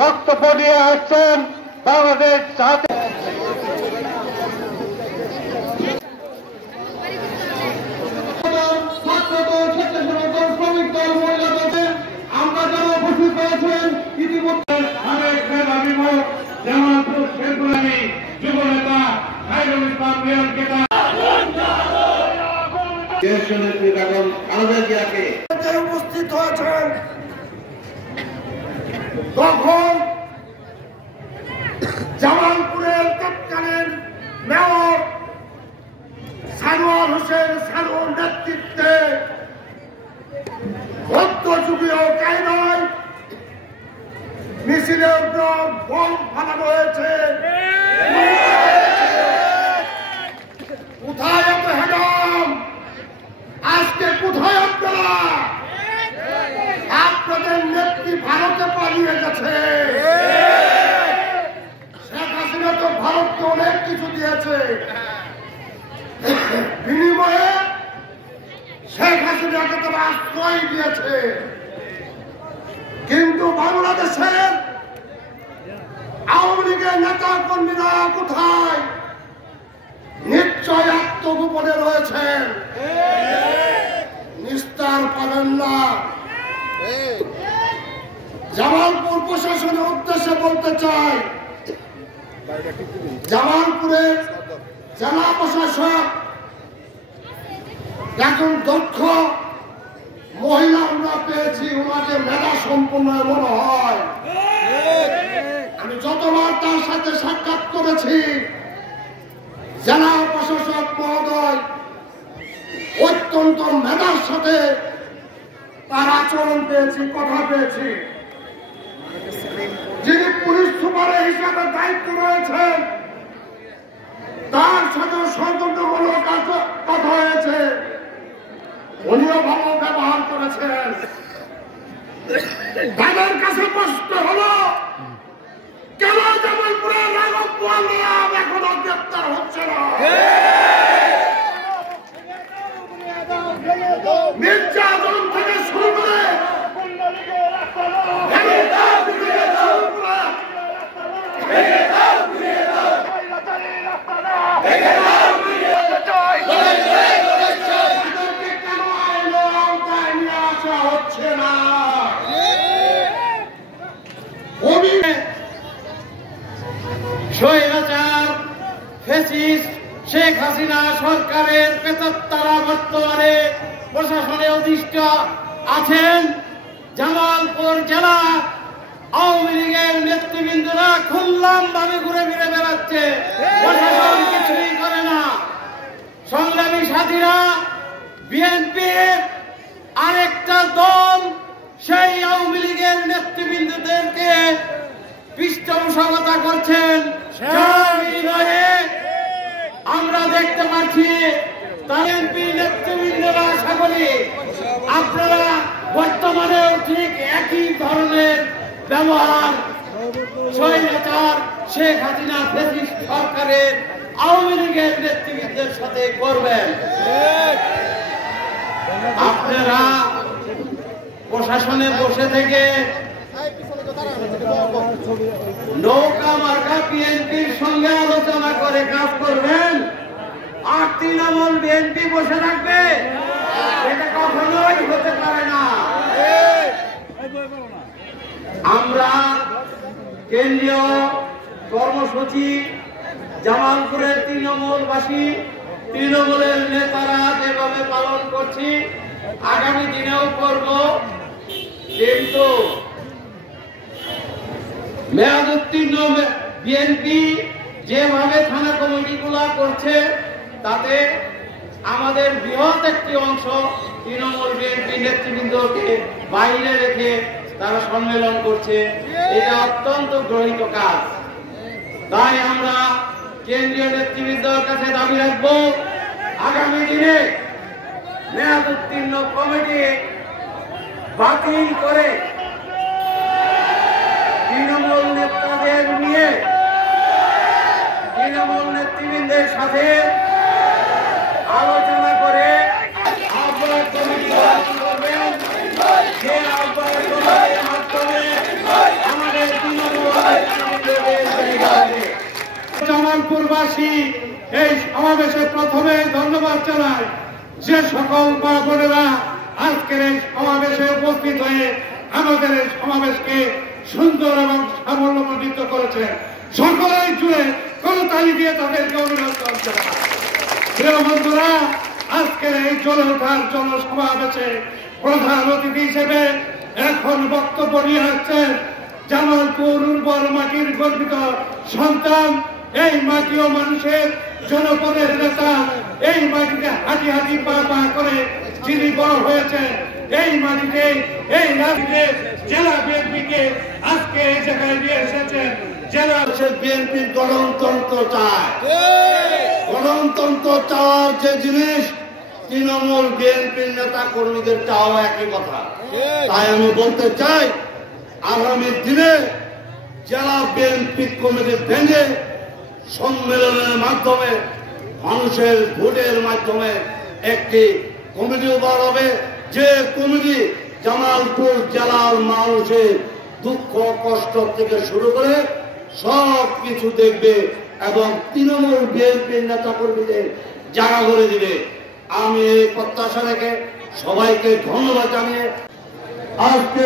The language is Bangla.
বক্তব্য নিয়ে আসছেন বাংলাদেশ জাতীয় আমরা যারা উপস্থিত হয়েছেন ইতিমধ্যে আরেক মেধাবী জামালপুর শেরপুরানি যুব নেতা খায়রুল ইসলাম মিয়ানকে উপস্থিত হয়েছেন তখন জামালপুরের তৎকালীন মেয়র সানোয়ার হোসেন সানুর নেতৃত্বে মধ্যযুগীয় কায়দায় মিছিলের উপর বোম ফালানো হয়েছে। কোথায় এত হেডম? আজকে কোথায় আপনারা? আপনাদের নেত্রী ভারতে পালিয়ে গেছে। শেখ হাসিনা তো ভারতকে অনেক কিছু দিয়েছে, বিনিময়ে শেখ হাসিনাকে তারা আশ্রয় দিয়েছে। কিন্তু বাংলাদেশের আওয়ামী লীগের নেতা কর্মীরা কোথায়? নিশ্চয় আত্মগোপনে রয়েছেন, নিস্তার পাবেন না। জামালপুর প্রশাসনের উদ্দেশ্যে বলতে চাই, জামালপুরের জেলা প্রশাসক একজন দক্ষ মহিলা আমরা পেয়েছি, ওনাকে মেধা সম্পন্ন মনে হয়। আমি যতবার তার সাথে সাক্ষাৎ করেছি, জেলা প্রশাসক মহোদয় অত্যন্ত মেধার সাথে তার আচরণ পেয়েছি, কথা পেয়েছি। যিনি পুলিশ সুপারের হিসাবে দায়িত্ব রয়েছেন, তার সাথে সৌজন্যমূলক কথা হয়েছে, উনিও ভালো ব্যবহার করেছেন। তাদের কাছে প্রশ্ন হলো, কেন জামালপুরের রাঘব বোয়াল এখনো গ্রেপ্তার হচ্ছে না? মির্জা আজম থেকে শুরু করে স্বৈরাচার ফ্যাসিস্ট শেখ হাসিনা সরকারের পেতাত্তারা বর্তমানে প্রশাসনে অধিষ্ঠ আছেন। জামালপুর জেলা আওয়ামী লীগের নেতৃবৃন্দরা খুল্লাম ভাবে ঘুরে ফিরে বেড়াচ্ছে, প্রশাসন কিছুই করে না। সংগ্রামী সাথীরা, বিএনপির আরেকটা দল সেই আওয়ামী লীগের নেতৃবৃন্দদেরকে পৃষ্ঠপোষকতা করছেন। আমরা দেখতে পাচ্ছি বিএনপি নেতৃবৃন্দরা আশা করি আপনারা বর্তমানেও ঠিক একই ধরনের ব্যবহার স্বৈরাচার শেখ হাসিনা ফ্যাসিস্ট সরকারের আওয়ামী লীগের নেতৃবৃন্দের সাথে করবেন। আপনারা প্রশাসনে বসে থেকে নৌকা মার্কা বিএনপির সঙ্গে আলোচনা করে কাজ করবেন, আর তৃণমূল বিএনপি বসে থাকবে, এটা কখনোই হতে পারে না। আমরা কেন্দ্রীয় কর্মসূচি জামালপুরের তৃণমূলবাসী, তৃণমূলের নেতারা যেভাবে পালন করছি, আগামী দিনেও করব। কিন্তু মেয়াদোত্তীর্ণ বিএনপি যেভাবে থানা কমিটিগুলা করছে, তাতে আমাদের বৃহৎ একটি অংশ তৃণমূল বিএনপি নেতৃবৃন্দকে বাইরে রেখে তারা সম্মেলন করছে। এটা অত্যন্ত গ্রহিত কাজ। তাই আমরা কেন্দ্রীয় নেতৃবৃন্দের কাছে দাবি রাখবো, আগামী দিনে মেয়াদোত্তীর্ণ কমিটি বাতিল করে তৃণমূল নেতাদের নিয়ে তৃণমূল নেতৃবৃন্দের সাথে আলোচনা করে আহ্বায়ক কমিটি গঠন করবেন। যে আহ্বায়ক কমিটির মাধ্যমে আমাদের জামালপুরবাসী এই সমাবেশে প্রথমে ধন্যবাদ জানায় যে সকল মা বোনেরা আজকের এই সমাবেশে উপস্থিত হয়ে আমাদের এই সমাবেশকে সুন্দর এবং সাফল্যমণ্ডিত করেছে। সকলেই জুড়ে করতালি দিয়ে তাদেরকে অভিনন্দন জানায়। প্রিয় বন্ধুরা, আজকের এই জ্বলে ওঠার জনসমাবেশে প্রধান অতিথি হিসেবে এখন বক্তব্য নিয়ে আসছেন জামালপুর উর্বর মাটির গর্বিত সন্তান, এই মাটি ও মানুষের জনপদের নেতা, এই মাটিতে হাঁটি হাঁটি পা পা করে যিনি বড় হয়েছেন, এই মাটিতে এই রাজ্যে জেলা বিএনপিকে আজকে এই জায়গায় নিয়ে এসেছেন। জেলা বিএনপির গণতন্ত্র চায়। গণতন্ত্র চাওয়ার যে জিনিস তৃণমূল বিএনপির নেতা কর্মীদের চাওয়া একই কথা। তাই আমি বলতে চাই, আগামী দিনে জেলা বিএনপি কমিটি ভেঙে সম্মেলনের মাধ্যমে মানুষের ভোটের মাধ্যমে একটি কমিটি বার হবে, যে কমিটি জামালপুর জেলার মানুষের দুঃখ কষ্ট থেকে শুরু করে সব কিছু দেখবে এবং তৃণমূল বিএনপির নেতা কর্মীদের জায়গা করে দিবে। আমি এই প্রত্যাশা রেখে সবাইকে ধন্যবাদ জানিয়ে আজকে